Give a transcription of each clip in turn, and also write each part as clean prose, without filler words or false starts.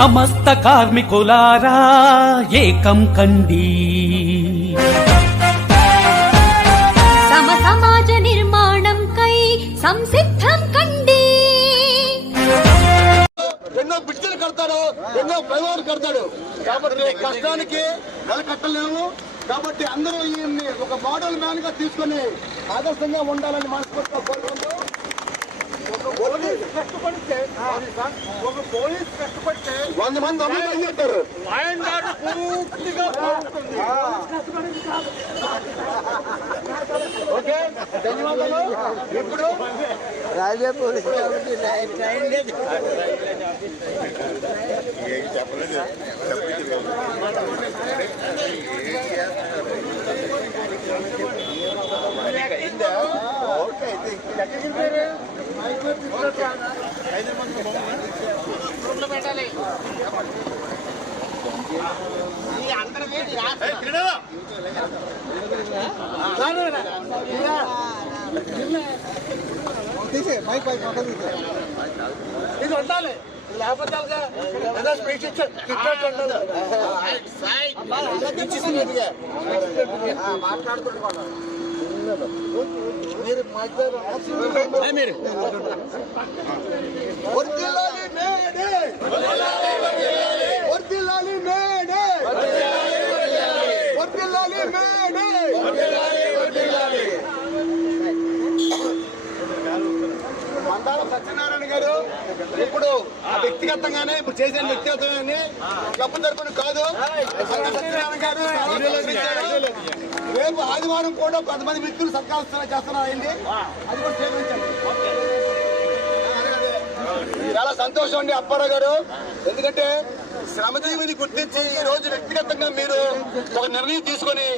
సమస్త కార్మికులారా ఏకం కండి, సమాజ నిర్మాణం కై సంసిద్ధం కండి. ఎన్నో బిడ్డలు కడతాడు, ఎన్నో ప్రయోజనాలు కడతాడు. కాబట్టి కష్టానికి నెల కట్టలేము. కాబట్టి అందరూ ఈయన్ని ఒక మోడల్ మ్యాన్ గా తీసుకుని ఆదర్శంగా ఉండాలని మనస్ఫూర్తిగా కోరుకుంటూ, ఒక పోలీస్ కష్టపడితే 100 మంది అభివృద్ధి చెప్తారు. పూర్తిగా బాగుంటుంది. ఓకే, ధన్యవాదాలు. ఇప్పుడు రాజే పోలీసు కాబట్టి ట్రైన్ లేదు. తీసే మైక్ పై పక్కన తీసే. ఇది ఉండాలి, లేకపోతే మాట్లాడుతుంటున్నాను మీరు మీరు వర్దిల్లాలి మేడే, వర్దిల్లాలి మేడే, వర్దిల్లాలి మేడే. మందాల సత్యనారాయణ గారు ఇప్పుడు వ్యక్తిగతంగానే ఇప్పుడు చేసిన వ్యక్తిగతంగానే క్లబ్ తరపున కాదు. సత్యనారాయణ గారు రేపు ఆదివారం కూడా 10 మంది మిత్రులు సత్కారం చేస్తున్నారండి. అది కూడా స్వీకరించండి. చాలా సంతోషం అండి అప్పారావు గారు. ఎందుకంటే శ్రమజీవిని గుర్తించి ఈ రోజు వ్యక్తిగతంగా మీరు ఒక నిర్ణయం తీసుకొని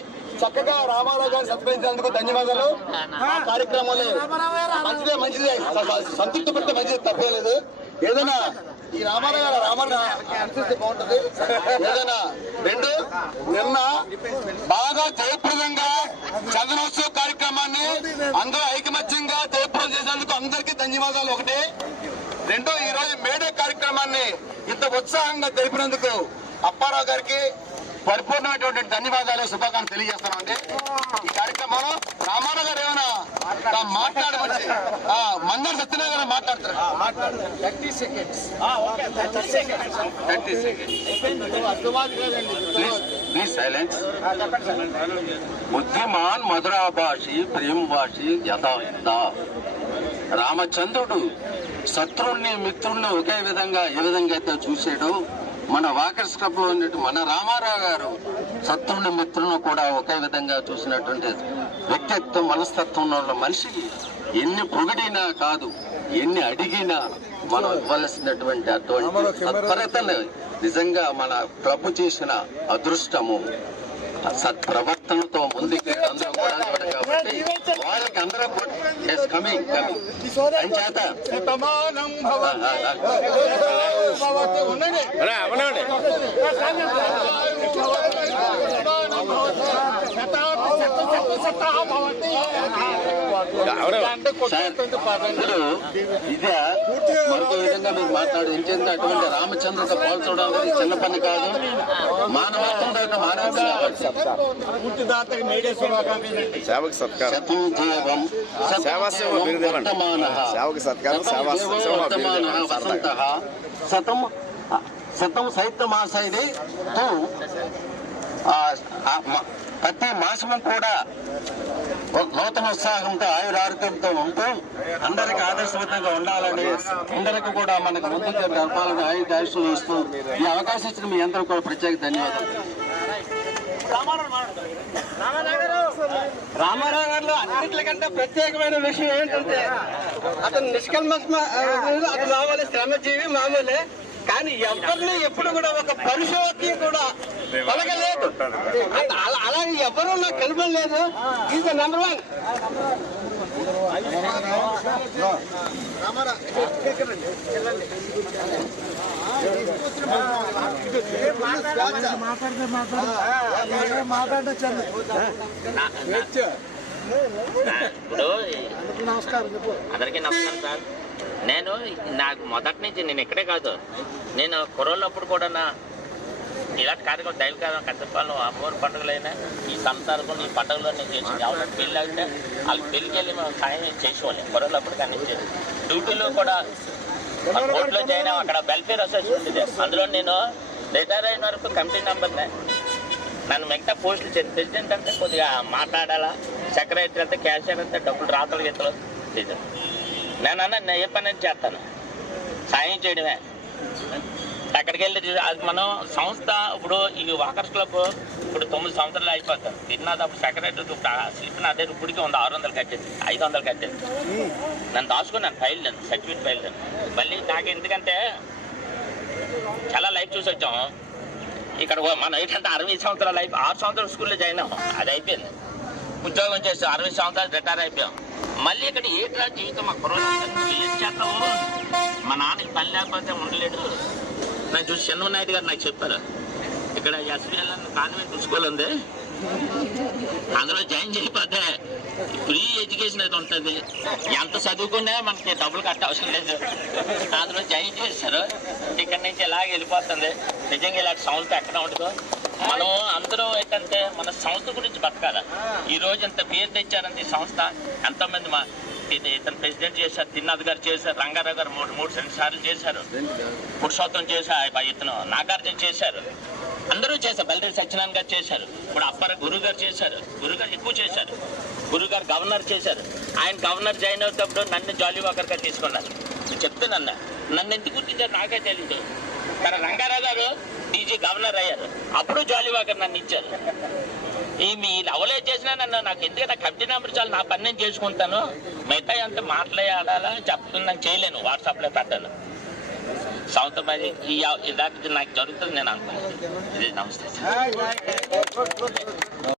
చక్కగా రామారావు గారిని సత్కరించినందుకు ధన్యవాదాలు. ఆ కార్యక్రమంలో మంచిదే సంతృప్తి పడితే మంచిది, తప్పలేదు. ఏదైనా ఈ రామారావు గారు అనుసరిస్తే బాగుంటది. ఏదైనా నిన్న బాగా జయప్రదంగా చందనోత్సవ కార్యక్రమాన్ని అందరూ ఐకమత్యంగా జయప్రదం చేసినందుకు అందరికీ ధన్యవాదాలు. ఒకటి. రెండో, ఈ రోజు మేడే కార్యక్రమాన్ని ఇంత ఉత్సాహంగా జరిపినందుకు అప్పారావు గారికి పరిపూర్ణమైనటువంటి ధన్యవాదాలు, శుభాకాంక్షలు తెలియజేస్తామండి. ఈ కార్యక్రమంలో రామారావు గారు ఏమైనా మాట్లాడవచ్చు, మందర్ సత్యనారాయణ గారు మాట్లాడతారు. 30 seconds. Please silence. బుద్ధిమాన్ మధురాభాషి ప్రేమభాషి యథాయుధ. రామచంద్రుడు శత్రువుని మిత్రుడిని ఒకే విధంగా ఏ విధంగా అయితే చూసాడో, మన వాకర్స్ క్లబ్ లో ఉన్నట్టు మన రామారావు గారు శత్రువుని మిత్రులను కూడా ఒకే విధంగా చూసినటువంటి వ్యక్తిత్వం, మనస్తత్వం ఉన్న మనిషి. ఎన్ని పొగిడినా కాదు, ఎన్ని అడిగినా మనం ఇవ్వాల్సినటువంటి అటువంటి తత్పరతను నిజంగా మన క్లబ్ చేసిన అదృష్టము. సత్ప్రవర్తనతో ముందుకు అందరూ కూడా కాబట్టి వాళ్ళకి అందరూ కమింగ్ అంచేత ఇదే మరొక విధంగా మీరు మాట్లాడు. ఎందుకంటే అటువంటి రామచంద్రతో పోల్చడం అనేది చిన్న పని కాదు. మానవత్వం శతం సైత్య మాసైది ప్రతి మాసము కూడా నూతన ఉత్సాహంతో ఆయురారోగ్యంతో ఉంటూ అందరికి ఆదర్శవంతంగా ఉండాలని, అందరికి కూడా మనకు ముందుకు జరపాలని ఆయుర్దాయుషులు ఇస్తూ ఈ అవకాశం ఇచ్చిన మీ అందరూ కూడా ప్రత్యేక ధన్యవాదాలు. రామారావు గారిలో అన్నింటికంటే ప్రత్యేకమైన విషయం ఏంటంటే అతను అతను మామూలు శ్రమజీవి మామూలే, కానీ ఎవరిని ఎప్పుడు కూడా ఒక పరిశోధన కూడా పలకలేదు. అలాగే ఎవరు నాకు కలపలేదు. Is the number 1. మాట్లాడచ్చండి. ఇప్పుడు నమస్కారం అందరికీ నమస్కారం సార్. నేను నాకు మొదటి నుంచి నేను ఇక్కడే కాదు, నేను కుర్రోళ్ళప్పుడు కూడా ఇలాంటి కార్యక్రమం దైవ కార్యక్రమం కట్టపాలను అమ్మవారి పండుగలైనా ఈ సంతారకం ఈ పండుగలో నేను చేసి ఎవరైనా పెళ్ళి అంటే వాళ్ళకి పెళ్ళికి వెళ్ళి మనం సాయం చేసేవాళ్ళం కుర్రోళ్ళప్పుడు కానీ డ్యూటీలో కూడా కోర్టులో జాయిన్ అక్కడ వెల్ఫేర్ అసోసియేషన్ ఉంటుంది. అందులో నేను రిటైర్ అయిన వరకు కమిటీ మెంబర్నే. నన్ను మిగతా పోస్టులు ప్రెసిడెంట్ అంటే కొద్దిగా మాట్లాడాలా, సెక్రటరీ అంటే క్యాషియర్ అంటే డబ్బులు రాతలు గీతలు నేను ఏ పని చేస్తాను, సాయం చేయడమే. అక్కడికి వెళ్ళి అది మనం సంస్థ ఇప్పుడు ఈ వాకర్స్ క్లబ్ ఇప్పుడు 9 సంవత్సరాలు అయిపోతాం. తిన్నది అప్పుడు సెక్రటరీ స్లిప్ నా దగ్గర ఇప్పటికే ఉంది, 600 కట్టేది, 500 కట్టేది. నన్ను దాచుకున్నాను ఫైల్, సర్టిఫికేట్ ఫైల్. మళ్ళీ నాకు ఎందుకంటే చాలా లైఫ్ చూసి వచ్చాం. ఇక్కడ మనం ఏంటంటే 60 సంవత్సరాల లైఫ్, 6 సంవత్సరాలు స్కూల్లో జాయిన్ అవ్వం, అది అయిపోయింది. ఉద్యోగం చేసి 60 సంవత్సరాలు రిటైర్ అయిపోయాం. మళ్ళీ ఇక్కడ ఏంట్రా జీవితం మా కుర్రోళ్ళు ఏం చేస్తావు, మా నాన్నకి పని లేకపోతే ఉండలేడు. నాకు చూసి చంద్రనాయుడు గారు నాకు చెప్పారు, ఇక్కడ ఎస్బీఎల్ కాన్వెంట్ స్కూల్ ఉంది, అందులో జాయిన్ చేయకపోతే ఫ్రీ ఎడ్యుకేషన్ అయితే ఉంటుంది, ఎంత చదువుకున్నా మనకి డబ్బులు కట్ట అవసరం లేదు. అందులో జాయిన్ చేశారు. ఇక్కడి నుంచి ఎలాగ వెళ్ళిపోతుంది. నిజంగా ఇలాంటి సంస్థ ఎక్కడ ఉండదు. మనం అందరూ ఏంటంటే మన సంస్థ గురించి బతకాలి. ఈ రోజు ఇంత పేరు తెచ్చారంటే ఈ సంస్థ ఎంతోమంది ఇతను ప్రెసిడెంట్ చేశారు, తిన్నది గారు చేశారు, రంగారావు గారు 3 సార్లు చేశారు, పురుషోత్తం చేశారు, ఇతను నాగార్జున చేశారు, అందరూ చేశారు. బల్దేవి సత్యనారాయణ గారు చేశారు. ఇప్పుడు అప్పర గురువు గారు చేశారు, గురుగారు ఎక్కువ చేశారు. గురుగారు గవర్నర్ చేశారు. ఆయన గవర్నర్ జాయిన్ అవుతప్పుడు నన్ను జాలీ వాకర్గా తీసుకున్నారు. చెప్తున్నాను, నన్ను ఎందుకు గుర్తించారు నాకే తెలియదు. కానీ రంగారావు గారు డీజీ గవర్నర్ అయ్యారు, అప్పుడు జాలీ వాకర్ నన్ను ఇచ్చారు. మీరు అవలేదు చేసినా నాకు ఎందుకంటే కమిటీ నెంబర్ చాలు, నా పని నేను చేసుకుంటాను. మిగతా అంతా మాట్లాడాలా చెప్తున్నాను, చేయలేను, వాట్సాప్లో పెట్టాను. సంవత్సరం మరి ఇదాక నాకు జరుగుతుంది నేను అనుకున్నాను. ఇది నమస్తే.